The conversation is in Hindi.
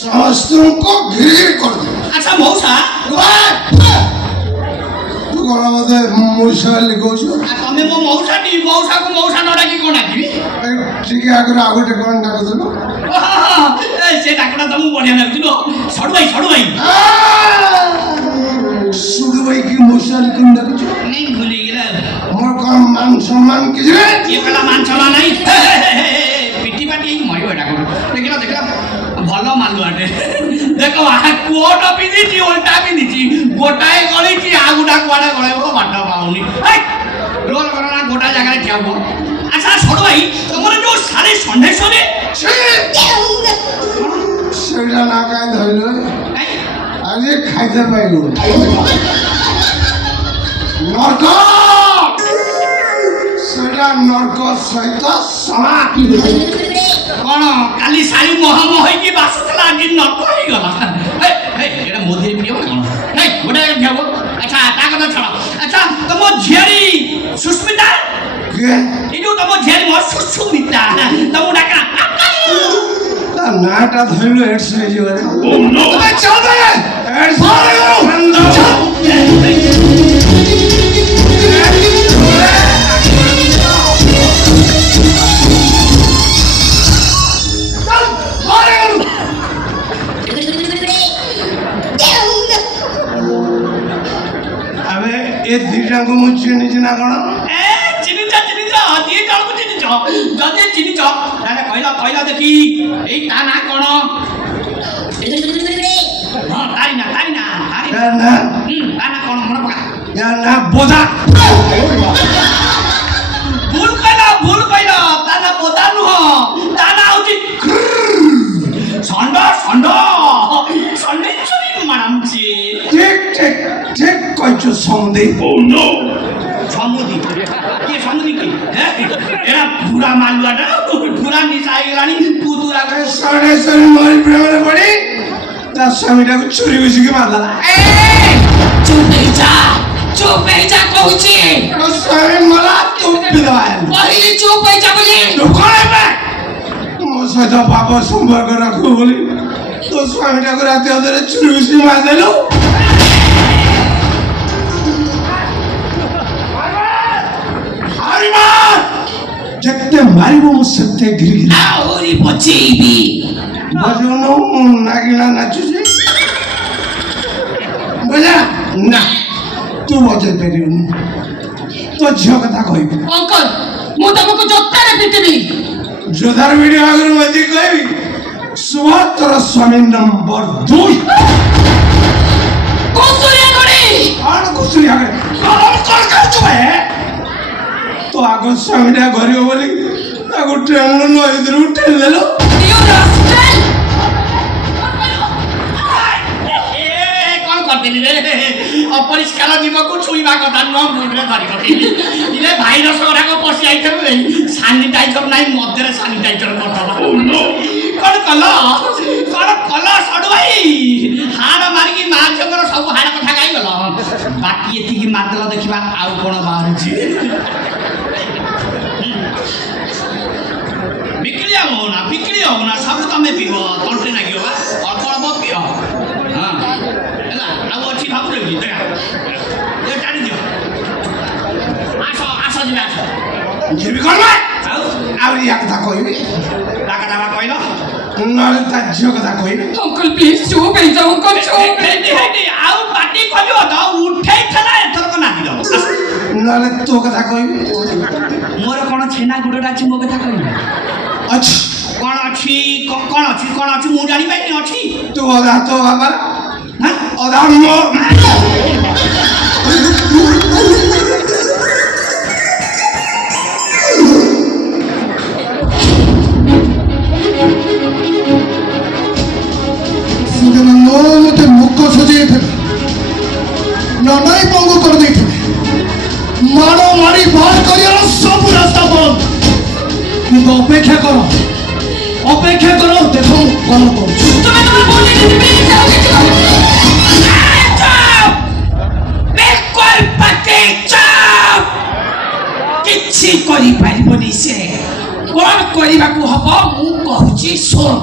समस्तको घिर कर दे। अच्छा मौसा तू कोन मते मौसा लिखोछ तमे मो मौसा टी मौसा को मौसा न डाकी कोन डाकी ठीक है आगे आगोटे कोन डाक दलो से डाकड़ा त मु बढ़िया लागुलो सडु भाई सुडु भाई की मौसा लिखन डाकुछ नहीं भूली गेला मोर कोन मान सम्मान की जे ये कला मान सम्मान नहीं पिटी पाटी मई बडा को देखला भलो मालु आटे देखो आ कोट पिदिची उल्टा पिदिची गोटाए गळीची आगुडा कोडा गळेबो बाटा पाउनी हे रोल करना गोटा जगह ठियाबो अच्छा छोड़ भाई तमरे जो सारे संडे सोने सेडा ना काय धइलो अरे खाइदर भाइलो नरक सेडा नरक सहित समा कोन काली सारी मोहमोही की बासुतला आज नरक होई गला हे एटा मोदी पियो कोन नै गोटा ठियाबो अच्छा ता कथा छोड़ अच्छा तमो झियारी सुस्मिता के इदु तमो झियारी म सुस्मिता तमो डाका नाटा धइलो हेड्स ले जे ओ नो अबे चल बे हेड्स मारे अबे ए दिटा को मु चिनी चिना कोन ए चिनी जा दिए जल को चिनी जा जदे चिनी जा ताने पहिला देखि एई ताना कोन हां तारिना ताना कोन मन पका या ना बोधा भूल कइला ताना बोधा नु ताना होची संडा चोरी मानमची ठीक कइछु सौंदे ओ नो समुदी के एरा पूरा मालुआटा पूरा मिसाई गलानी पुतुरा के साडे सरी मोरी प्रेम रे पड़ी ता स्वामीटा को चोरी घुसी के मारला ए चुप नहीं जा कहूची तो स्वामी मला तू बिलवाय पहिले चुप नहीं जा बोली कोन बे मो सहित बाबा संपर्क राखो बोली तो स्वामीटा को राती अधरे चोरी घुसी मार देलो जत्ते मारिबो मु सत्ते गिरी आउरी बचेबी बजनो नागिना नाचुजी बजा ना तू बजे पेरियो तो झियो कथा कहबी अंकल मु तमको जोतारे पिटबी जोधार वीडियो आगर मती कहबी सुवातर स्वामी नंबर 2 कुसुरिया गड़ी आन कुसुरिया गड़ी कौन करछु है तो आगो स्वामीटा गरियो बोली ताको ट्रेन न इधर उठेल लेलो यू रास्कल कौन करदिनी रे अपरिष्कार जीवको छुइबा कथा न मुडरे धरि गथि इले भाइरस ओराको पसि आइथबे सैनिटाइजर नाइ मध्यरे सैनिटाइजर करथला ओ नो कौन कला सडु भाई हाड मारिकी माछकर सब हाड कथा गाइ गलो बाकी एति की मातला देखिबा आउ कोन बाहरछि बिक्री हो ना सब तमे पिबो तंटे ना कियो अल्प पियो हां हैला अब अछि भाबु रे देखा ए टाडी दियो आसो जिबा जेबी करबा आउरी या कथा कहबी टाका दावा कहलो नले ता झियो कथा कहबी अंकल प्लीज चुप हे जाओ अंकल चुप हेटी आउ पार्टी खोलियो त उठै थला एथर को नादी दो नले तो कथा कहबी मोर कोन छेना गुडडा छि मो कथा कहबी अच्छा कौन अच्छी मु जानी पाइनी अच्छी तू अदा तो बाबा हां अदा मो सिंगना नो मते मुक्को सजे थे ननाई पंगु कर दे थे मारो मारी बात करियो सब रास्ता बंद কিন্তু অপেক্ষা করো দেখো কোন তুমি তোমার বলি দিবি যাও বেকল পাকে চাপ কিছি করি পারিবনি সে কোন করিবাকু হবো মু কହୁची শোন